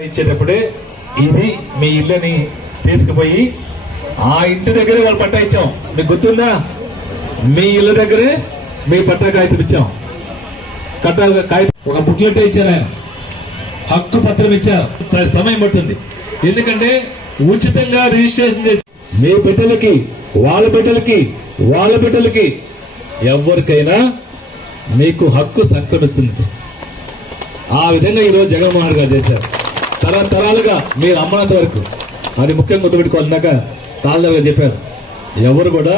ఇచ్చేటప్పుడే ఇది మీ ఇల్లుని తీసుకుపోయి ఆ ఇంటి దగ్గరే వాళ్ళు పట్టా ఇచ్చాం. మీకు గుర్తుందా? మీ ఇల్లు దగ్గరే మీ పట్టా కాగితం ఇచ్చాం. కట్ట కాగితం ఒక బుక్లెట్ ఇచ్చారు ఆయన. హక్కు పత్రం ఇచ్చారు. సమయం పడుతుంది. ఎందుకంటే ఉచితంగా రిజిస్ట్రేషన్ చేసి మీ బిడ్డలకి వాళ్ళ బిడ్డలకి వాళ్ళ బిడ్డలకి ఎవరికైనా మీకు హక్కు సంక్రమిస్తుంది. ఆ విధంగా ఈరోజు జగన్మోహన్ గారు చేశారు. తరతరాలుగా మీరు అమ్మనంత వరకు. అది ముఖ్యంగా గుర్తుపెట్టుకోవాలన్నాక తాళ్ళగా చెప్పారు. ఎవరు కూడా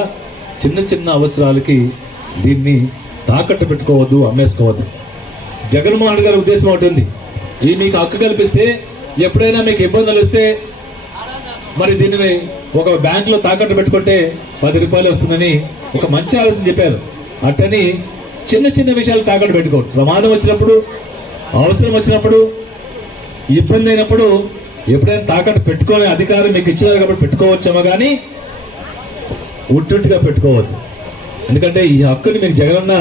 చిన్న చిన్న అవసరాలకి దీన్ని తాకట్టు పెట్టుకోవద్దు అమ్మేసుకోవద్దు. జగన్మోహన్ గారి ఉద్దేశం ఒకటి ఈ మీకు హక్కు కల్పిస్తే ఎప్పుడైనా మీకు ఇబ్బందులు వస్తే మరి దీనిని ఒక బ్యాంకులో తాకట్టు పెట్టుకుంటే పది రూపాయలు వస్తుందని ఒక మంచి ఆలోచన చెప్పారు. అట్టని చిన్న చిన్న విషయాలు తాకట్టు పెట్టుకోండి ప్రమాదం వచ్చినప్పుడు అవసరం వచ్చినప్పుడు ఇబ్బంది అయినప్పుడు ఎప్పుడైనా తాకట్టు పెట్టుకునే అధికారం మీకు ఇచ్చినారు కాబట్టి పెట్టుకోవచ్చేమో కానీ ఉట్టుగా పెట్టుకోవద్దు. ఎందుకంటే ఈ హక్కుని మీకు జగనన్న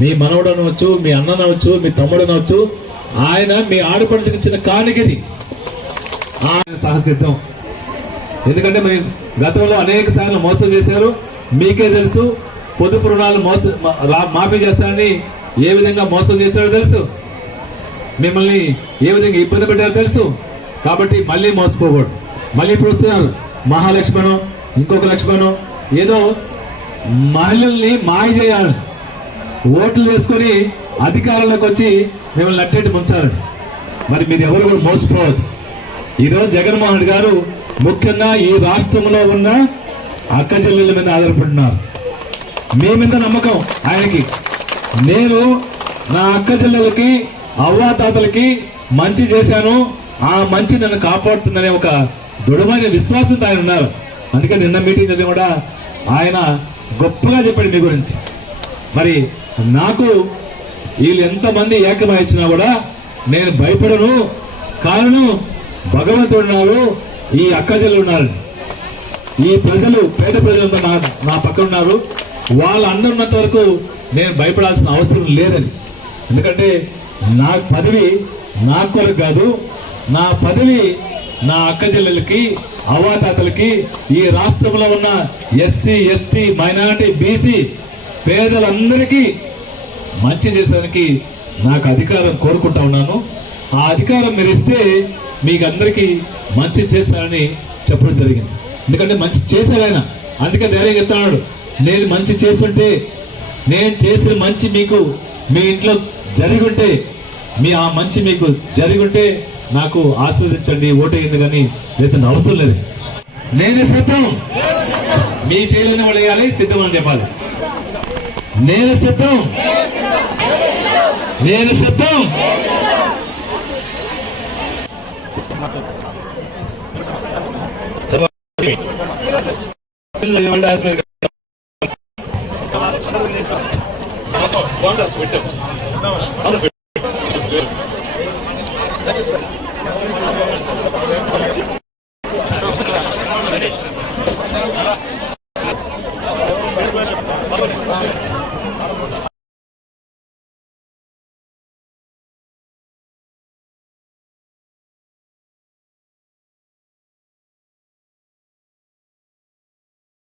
మీ మనవడు అనవచ్చు మీ అన్న అనవచ్చు మీ తమ్ముడు అనవచ్చు ఆయన మీ ఆడపడుచుకి ఇచ్చిన కానికిది ఆయన సహసిద్ధం. ఎందుకంటే మరి గతంలో అనేక సార్లు మోసం చేశారు. మీకే తెలుసు పొదుపు రుణాలు మోసం మాఫీ చేస్తారని ఏ విధంగా మోసం చేశారో తెలుసు. మిమ్మల్ని ఏ విధంగా ఇబ్బంది పెట్టారో తెలుసు. కాబట్టి మళ్ళీ మోసపోకూడదు. మళ్ళీ ఇప్పుడు వస్తున్నారు? మహాలక్ష్మణం ఇంకొక లక్ష్మణం ఏదో మహిళల్ని మాయ చేయాలి. ఓట్లు వేసుకొని అధికారంలోకి వచ్చి మిమ్మల్ని నట్టేటి ముంచాలండి. మరి మీరు ఎవరు కూడా మోసపోవద్దు. ఈరోజు జగన్మోహన్ రెడ్డి గారు ముఖ్యంగా ఈ రాష్ట్రంలో ఉన్న అక్క చెల్లెల మీద ఆధారపడుతున్నారు. మీ మీద నమ్మకం ఆయనకి. నేను నా అక్క చెల్లెలకి అవ్వాతాతలకి మంచి చేశాను. ఆ మంచి నన్ను కాపాడుతుందనే ఒక దృఢమైన విశ్వాసంతో ఆయన ఉన్నారు. అందుకే నిన్న మీటింగ్ కూడా ఆయన గొప్పగా చెప్పాడు మీ గురించి. మరి నాకు వీళ్ళు ఎంతమంది ఏకమై కూడా నేను భయపడను. కారణం భగవంతుడు ఉన్నారు ఈ అక్కజలు ఉన్నారు. ఈ ప్రజలు పేద ప్రజలతో నా నా పక్కన ఉన్నారు. వాళ్ళ అందరున్నంత వరకు నేను భయపడాల్సిన అవసరం లేదని. ఎందుకంటే నా పదవి నా కొరకు కాదు నా పదవి నా అక్క చెల్లెలకి అవాతాతలకి ఈ రాష్ట్రంలో ఉన్న ఎస్సీ ఎస్టీ మైనారిటీ బీసీ పేదలందరికీ మంచి చేసేదానికి నాకు అధికారం కోరుకుంటా ఉన్నాను. ఆ అధికారం మీరు ఇస్తే మీకు అందరికీ మంచి చేస్తానని చెప్పడం జరిగింది. ఎందుకంటే మంచి చేశారు ఆయన. అందుకే ధైర్యం చెప్తున్నాడు. నేను మంచి చేస్తుంటే నేను చేసిన మంచి మీకు మీ ఇంట్లో జరిగి ఉంటే మీ ఆ మంచి మీకు జరిగి ఉంటే నాకు ఆశీర్వదించండి ఓటేయండి కానీ లేదా అవసరం లేదు. నేను సిద్ధం. మీ చేయలేని వాళ్ళు వేయాలి సిద్ధం అని చెప్పాలి. నేను సిద్ధం. నేను సిద్ధం. పెట్టు Thank you.